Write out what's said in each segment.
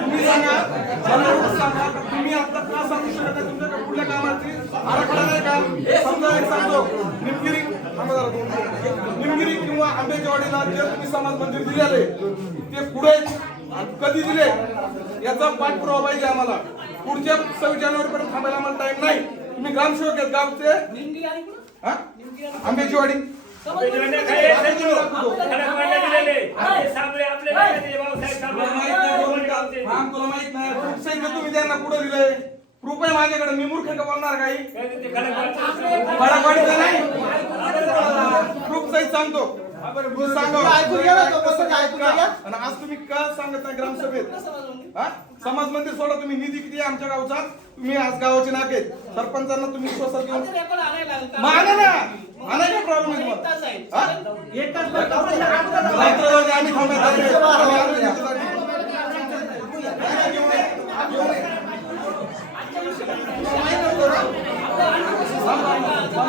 तुम्ही सांगा. सांगा. तुम्ही आता का सांगू शकत नाही? तुमच्या कुठल्या कामाची? आराखडा नाही का? समजा एक सांगतो. निमगिरी. निमगिरी किंवा आंब्याच्या वाडीला जे तुम्ही समाज मंदिर दिलेले ते पुढे कधी दिले? याचा पाठपुरावा पाहिजे आम्हाला. पुढच्या सव्वीस जानेवारी पर्यंत थांबायला आम्हाला टाइम नाही. तुम्ही ग्रामसेवक आहेत गावचे. हा? तुला माहीत नाही प्रूफ सहित तुम्ही त्यांना पुढे दिले प्रूफ आहे माझ्याकडे मी मूर्ख का बोलणार काही? बडाबडीचं नाही. प्रूफ सहित सांगतो. ऐकून घ्या ना, तो कसं काय ऐकून घ्या. आणि आज तुम्ही का सांगत नाही ग्रामसभेत हा? समाज मंदिर सोडा तुम्ही निधी किती आहे आमच्या गावचा तुम्ही आज गावाचे नाके आहेत. सरपंचांना तुम्ही विश्वासात घेऊन आणा ना काय प्रॉब्लेम आहे तुम्हाला? हा? आम्ही. आम्ही.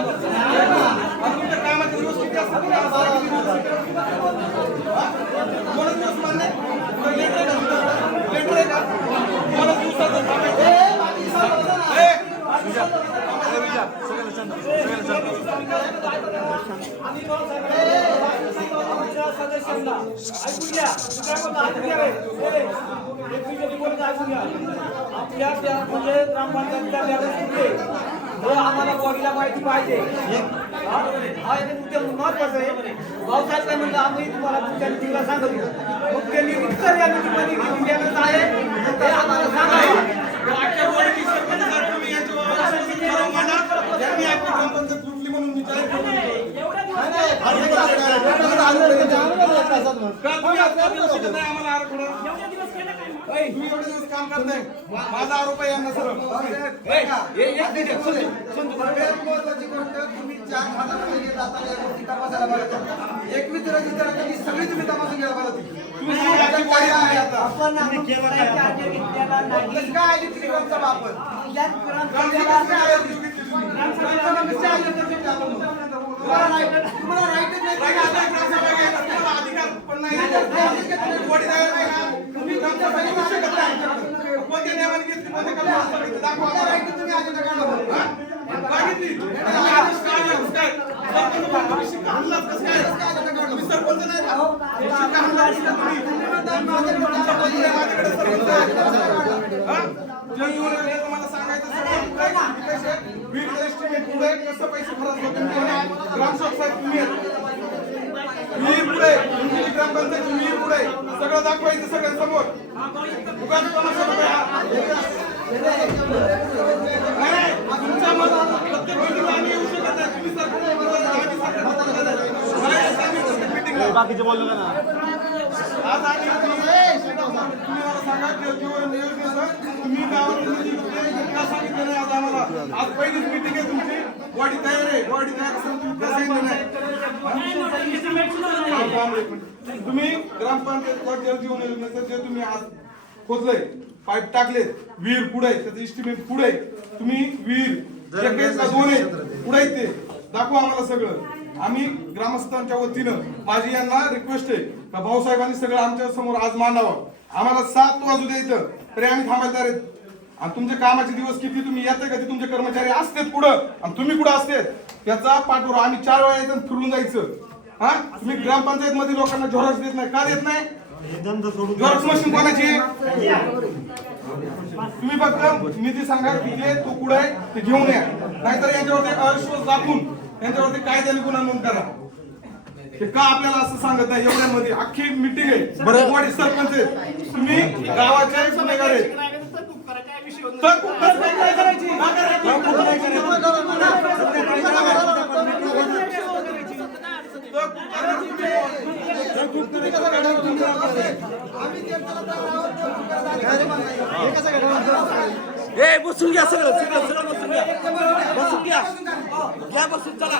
आणि तुमच्या कामाचे दिवस किती असतात? तुम्ही आज सांगा किती दिवस? हा? दोनच दिवस मान्य? तुला लेटर आहे का तुझं? लेटर आहे का? दोनच दिवसाचं थांबायचं. ए! आपल्या म्हणजे ग्रामपंचायतच्या लेवलचे हे आम्हाला बॉडीला माहिती पाहिजे हा एक मुद्दे महत्वाचं आहे भाऊसाहेब काय म्हणलं आम्ही तुम्हाला तुमच्या नीतीला सांगतो मग ते नीती या नीतीमध्ये घेऊन द्यायचं आहे ते आम्हाला सांगायचं तुटली म्हणून काम करताय माझा आरोप आहे यांना सरळ एकवीस सगळी तुम्ही तपासून घ्यायला पाहिजे होती. तुम्ही सांगा, आजची बॉडी आहे आता आपण काय आयोजित आपण? तुम्हाला right- तुम्हाला right च नाही. का, अधिकार पण नाही तयार नाही ना तुम्ही कोणत्या घेतली कोणत्या? दाखवा. हा? मागितली आहे? कसं? तुम्ही सरपंच नाही का? शिक्का तुम्हाला सांगायचं सगळं काय पैसे? पुढे कसं पैसे खर्च होतील ग्रामसेवक साहेब तुम्ही विहीर पुढे तुमची ग्रामपंचायत विहीर पुढे सगळं दाखवायचं सगळ्या समोर उगाच तमाशा बघा. तुमच्या मत प्रत्येक मीटिंगला आम्ही येऊ शकत नाही तुम्ही बाकीचे बोललो ना आज आम्ही तुम्ही तुम्ही मला सांगा की जीवन योजनेचं तुम्ही सांगितलं नाही आज आम्हाला आज पहिलीच मीटिंग आहे तुमची. वाडी तयार आहे. वाडी तयार असेल तुम्ही कसं सांगितलं नाही. तुम्ही ग्रामपंचायत जल जीवन योजनेचं जे तुम्ही आज खोदलंय. पाईप टाकले विहीर पुढे त्याचं इस्टिमेट पुढे तुम्ही विहीर एक आहे दोन आहे. पुढे ते. दाखवा आम्हाला सगळं. आम्ही ग्रामस्थांच्या वतीनं माझी यांना रिक्वेस्ट आहे का भाऊसाहेबांनी सगळं आमच्यासमोर आज मांडावं? आम्हाला सात वाजू द्यायचं तरी आम्ही थांबायला आहेत. आणि तुमचे कामाचे दिवस किती तुम्ही येते कधी तुमचे कर्मचारी असतात पुढं. आणि तुम्ही कुठं असते? त्याचा पाठपुरावा. आम्ही चार वेळा आणि फिरून जायचं. हा? तुम्ही ग्रामपंचायत मध्ये लोकांना झोरस देत नाही. का देत नाही? झोरस मशीन कोणाची? तुम्ही फक्त निधी सांगा किती आहे तो कुठं आहे ते घेऊन या. नाहीतर यांच्यावरती अविश्वास दाखवून यांच्यावरती कायद्याने गुन्हा नोंद करा. ते का आपल्याला असं सांगत नाही एवढ्यामध्ये अख्खी मिटिंग आहे बरं वाडी सरपंच आहे तुम्ही गावाचे गुन्हेगार आहेत तर काय करायची? ए बसून घ्या सगळं सगळं सगळं बसून घ्या बसून घ्या घ्या बसून चला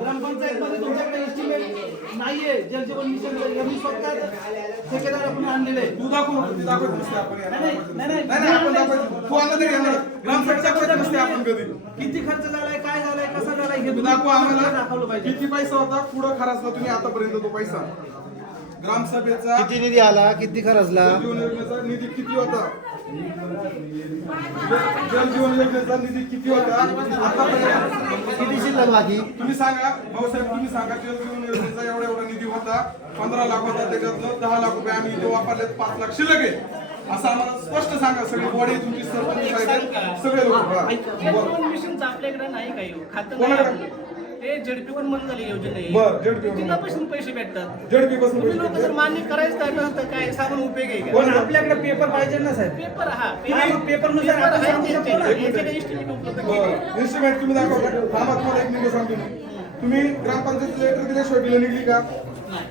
ग्रामपंचायत मध्ये तुमच्याकडे एस्टिमेट नाहीये. जलजीवन मिशन मी स्वतः ठेकेदाराकडून आणलेले तू दाखव ती दाखवत नसते आपण याला. नाही, नाही, नाही. नाही. नाही आपण दाखवत तू आला तरी येणार. ग्रामपंचायत दाखवत नसते आपण कधी. किती खर्च झालाय काय झालाय कसा झालाय हे तू तुम्ही दाखवा आम्हाला. दाखवलं पाहिजे. किती पैसा होता पुढं खर्चला तुम्ही आतापर्यंत तो पैसा. ग्रामसभेचा किती निधी आला? किती खर्चला? योजनेचा निधी किती होता? जलजीवन योजनेचा निधी किती होता? आतापर्यंत. किती शिल्लक बाकी? तुम्ही सांगा. भाऊसाहेब तुम्ही सांगा जलजीवन योजनेचा एवढा एवढा निधी होता. पंधरा लाख होता त्याच्यातलं दहा लाख रुपये आम्ही इथे वापरले पाच लाख शिल्लक आहे. असं आम्हाला स्पष्ट सांगा. सगळे बॉडी तुमची सरपंच सगळे लोक. बघा. बरं. जलजीवन मिशनचं आपल्याकडे नाही काही. खातं नाही कोणाकडे? हे झेडपी वन बंद झाली योजना. जिल्हापासून पैसे भेटतात? जेडपी बसून तुम्ही लोक पैसे जर मान्य करायचं तर नसतं काय सांगून उपयोग आहे का? कोण? पण आपल्याकडे पेपर पाहिजे ना साहेब. पेपर हा मग पेपरनुसार पेपर आपण आहे सांगू शकतो ना. त्यांचे- याच्याकडे estimate उपलब्ध केली. बरं इन्स्ट्रुमेंट तुम्ही दाखवा. थांबा तुम्हाला एक मिनिट सांगतो मी. तुम्ही ग्रामपंचायत लेटर दिल्याशिवाय बिलं निघली का?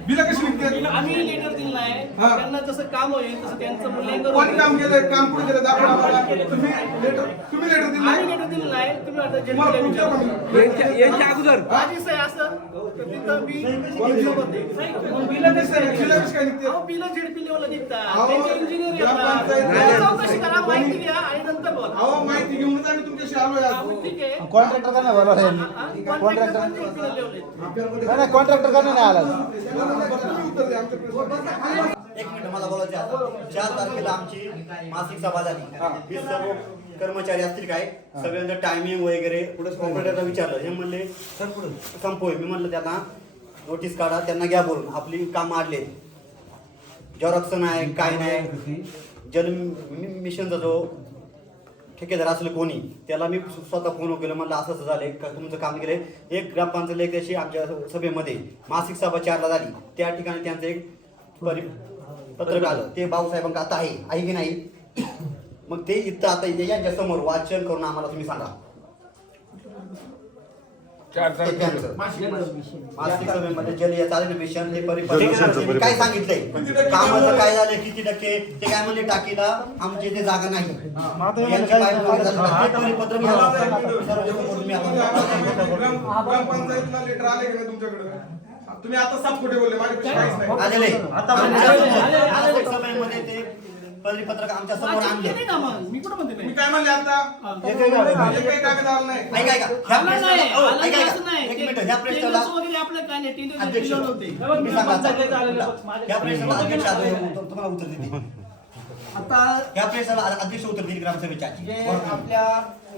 बिलं कशी निघते? आम्ही लेटर दिलं नाही. हा. त्यांना जसं काम होईल तसं त्यांचं मूल्यांकन कोण होईल. काम केलंय? काम कुठे केलं दाखवा आम्हाला. तुम्ही लेटर तुम्ही लेटर दिलं आम्ही नाही लेटर दिलं नाही. तुम्ही आता तुम्हाला तुमच्या विचारा. यांच्या अगोदर. माझी सही असं तर तिथं मी सोबत आहे. सही करून. मग बिलं कसं आहे? बिलं कशी काय निघते? अहो, बिलं झेडपी लेवलला निघतात. अहो, त्यांचे इंजिनियर येतात. चौकशी करा माहिती घ्या आणि नंतर बोला. अहो माहिती घेऊनच आम्ही तुमच्याशी आलोय आज. अहो, ठीक आहे. कॉन्ट्रॅक्टर का नाही बरोबर आहे. कॉन्ट्रॅक्टर पण झेडपीला लेवल आहे. नाही नाही कॉन्ट्रॅक्टर का नाही आला. एक मिनिट मला बोलायचं आहे आता. चार तारखेला आमची मासिक सभा झाली. वीस सर्व कर्मचारी असतील काय? सगळ्यांचं टायमिंग वगैरे ऑपरेटरला विचारलं. हे म्हणले सर पुढे. संपवय. मी म्हणलं त्यांना नोटीस काढा त्यांना घ्या बोलून. आपली काम आडले झेरॉक्स नाही काय नाही. जल मि- मिशनचा जो ठेकेदार असलं कोणी त्याला मी स्वतः फोन केलं म्हणलं असं असं झालं का तुमचं काम केलंय? एक ग्रामपंचायत लेखाशी आमच्या सभेमध्ये मासिक सभा चारला झाली. त्या ठिकाणी त्यांचं एक परि पत्रक आलं. ते भाऊसाहेबांका आता आहे आहे की नाही? मग ते इथं आता इथे यांच्या समोर वाचन करून आम्हाला तुम्ही सांगा. ते त्यांचं. मासिक सभेमध्ये जल या चालू मिशन ते परिपत्रक त्यांनी काय सांगितलंय? कामाचं काय झालं किती टक्के? ते काय म्हणले टाकीला आमची इथे जागा नाही. यांची काय झालं? ते परिपत्रक घ्यावं. सर्वसमोर तुम्ही आता ग्राम- ग्रामपंचायतला लेटर आले का नाही तुमच्याकडे? तुम्ही आता सात खोटे बोलले? माझ्यापेक्षा काहीच नाही. आलेले. आमच्यासमोर. मासिक सभेमध्ये ते परिपत्रक आमच्यासमोर आणले. केले ना मग? मी कुठं म्हणते मी नाही काय म्हणले आता? एकही गाव- एक काही कागद आला नाही. ऐका ऐका. ह्या आलं प्रश्नाला- नाही, अहो, आलं ऐका, नाही, ऐका. असं नाही. एक ते- मिनिट ह्या प्रश्नाला टेंडर्स वगैरे आपलं काय नाही. टेंडर अध्यक्ष दिलेलं होते. मी सांगा आता. पंचायतीत आलेलं बघ, माझ्या- ह्या प्रश्नाला अध्यक्ष आता तुम्हाला उत्तर देते. आता ह्या प्रश्नाला अध्यक्ष उत्तर देईल ग्रामसभेच्या जे आपल्या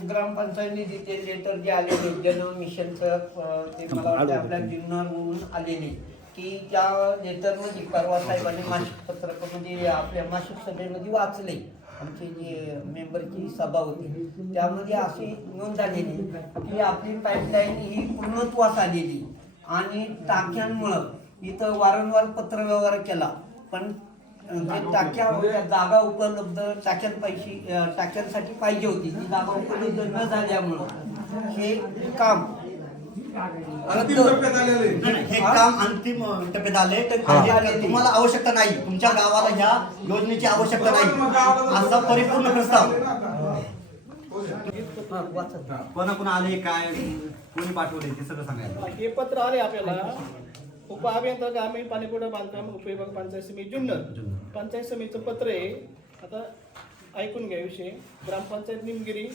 ग्रामपंचायतनी ते लेटर जे आलेले जल मिशनचं अं, ते मला वाटतं आपल्या जुन्नरवरून आलेले. की त्या लेटरमध्ये म्हणजे परवा साहेबांनी मासिक पत्रकामध्ये म्हणजे आपल्या मासिक सभेमध्ये वाचले आमची जी मेंबरची सभा होती त्यामध्ये अशी नोंद झालेली की आपली पाईपलाईन ही पूर्णत्वास आलेली आणि टाक्यांमुळं इथं वारंवार पत्रव्यवहार केला. पण टाक्या जागा उपलब्ध टाक्यांपायशी टाक्यांसाठी पाहिजे होती ती जागा उपलब्ध न झाल्यामुळं हे काम अंतिम टप्प्यात आलेले. नाही, नाही, हे काम अंतिम अ, टप्प्यात आले. तर हे तुम्हाला आवश्यकता नाही. तुमच्या गावाला ह्या योजनेची आवश्यकता नाही. असा परिपूर्ण प्रस्ताव. कोणा कोणा आले काय कोणी पाठवले ते सगळं सांगायला हे पत्र आले आपल्याला. उप अभियंता ग्रामीण पाणीपुरवठा बांधकाम उपविभाग पंचायत समिती जुन्नर. पंचायत समितीचं पत्र आहे. आता ऐकून घ्या विषय. ग्रामपंचायत निमगिरी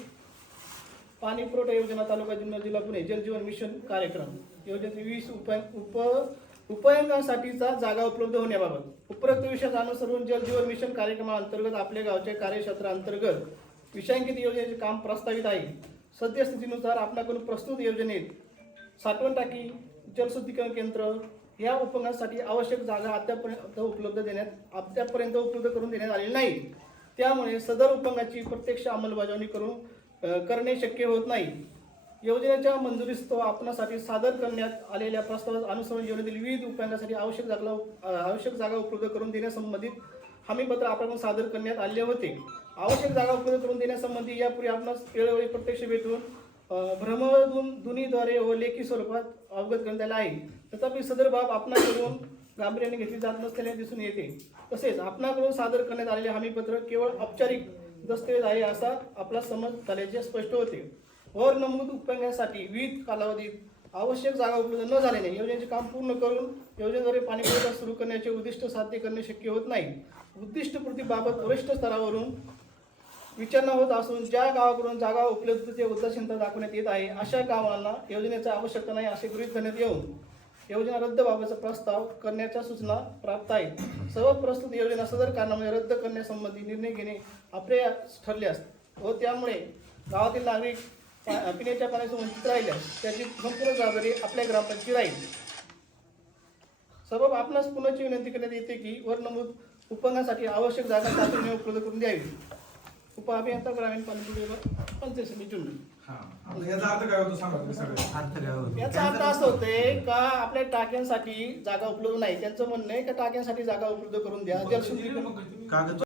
पाणी पुरवठा योजना तालुका जिल्हा जिल्हा पुणे जलजीवन मिशन कार्यक्रम. योजनेत वीस उप उप उपयंगासाठीचा जागा उपलब्ध होण्याबाबत. उपरोक्त विषयात अनुसरून जलजीवन मिशन कार्यक्रमाअंतर्गत आपल्या गावच्या कार्यक्षेत्राअंतर्गत विषयांकित योजनेचे काम प्रस्तावित आहे. सद्यस्थितीनुसार आपल्याकडून प्रस्तुत योजनेत साठवण टाकी जलशुद्धीकरण केंद्र या उपकरणासाठी आवश्यक जागा अद्यापर्यंत उपलब्ध देण्यात अद्यापर्यंत उपलब्ध करून देण्यात आलेली नाही त्यामुळे सदर उपंगाची प्रत्यक्ष अंमलबजावणी करून करणे शक्य होत नाही. योजनेच्या मंजुरीस्तव आपणासाठी सादर करण्यात आलेल्या प्रस्तावात अनुसरण योजनेतील विविध उपयांगासाठी आवश्यक जागा आवश्यक जागा उपलब्ध करून देण्यासंबंधित हमीपत्र आपण सादर करण्यात आले होते. आवश्यक जागा उपलब्ध करून देण्यासंबंधी यापूर्वी आपणास वेळोवेळी प्रत्यक्ष भेटून भ्रमधून दुनीद्वारे व लेखी स्वरूपात अवगत करण्यात आला आहे. तथापि सदर बाब आपणाकडून गांभीर्याने घेतली जात नसल्याने दिसून येते. तसेच आपणाकडून सादर करण्यात आलेले हमीपत्र केवळ औपचारिक दस्तऐवज आहे असा आपला समज झाल्याचे स्पष्ट होते. वर नमूद उपयोगासाठी विविध कालावधीत आवश्यक जागा उपलब्ध न झाल्याने योजनेचे काम पूर्ण करून योजनेद्वारे पाणी पुरवठा सुरू करण्याचे उद्दिष्ट साध्य करणे शक्य होत नाही. उद्दिष्टपूर्तीबाबत वरिष्ठ स्तरावरून विचारणा होत असून ज्या गावाकडून जागा उपलब्धतेचे उदासीनता दाखवण्यात येत आहे अशा गावांना योजनेचा आवश्यकता नाही असे गृहीत धरण्यात येऊन योजना रद्द बाबतचा प्रस्ताव करण्याच्या सूचना प्राप्त आहेत. सर्व प्रस्तुत योजना सदर कारणामुळे रद्द करण्यासंबंधी निर्णय घेणे आपले ठरल्यास व त्यामुळे गावातील नागरिक पिण्याच्या पाण्याचे वंचित राहिल्यास त्याची संपूर्ण जबाबदारी आपल्या ग्रामपंचायती राहील. सर्व आपणास पुनःची विनंती करण्यात येते की वर नमूद उपंगासाठी आवश्यक जागा तातडीने उपलब्ध करून द्यावी. उपअभियंता ग्रामीण पंचायत पंचायत समिती हा. याचा अर्थ काय होतो सांगा तुम्ही सगळे. याचा अर्थ असं होते का आपल्या टाक्यांसाठी जागा उपलब्ध नाही. त्यांचं म्हणणं आहे का टाक्यांसाठी जागा उपलब्ध करून द्या. कागद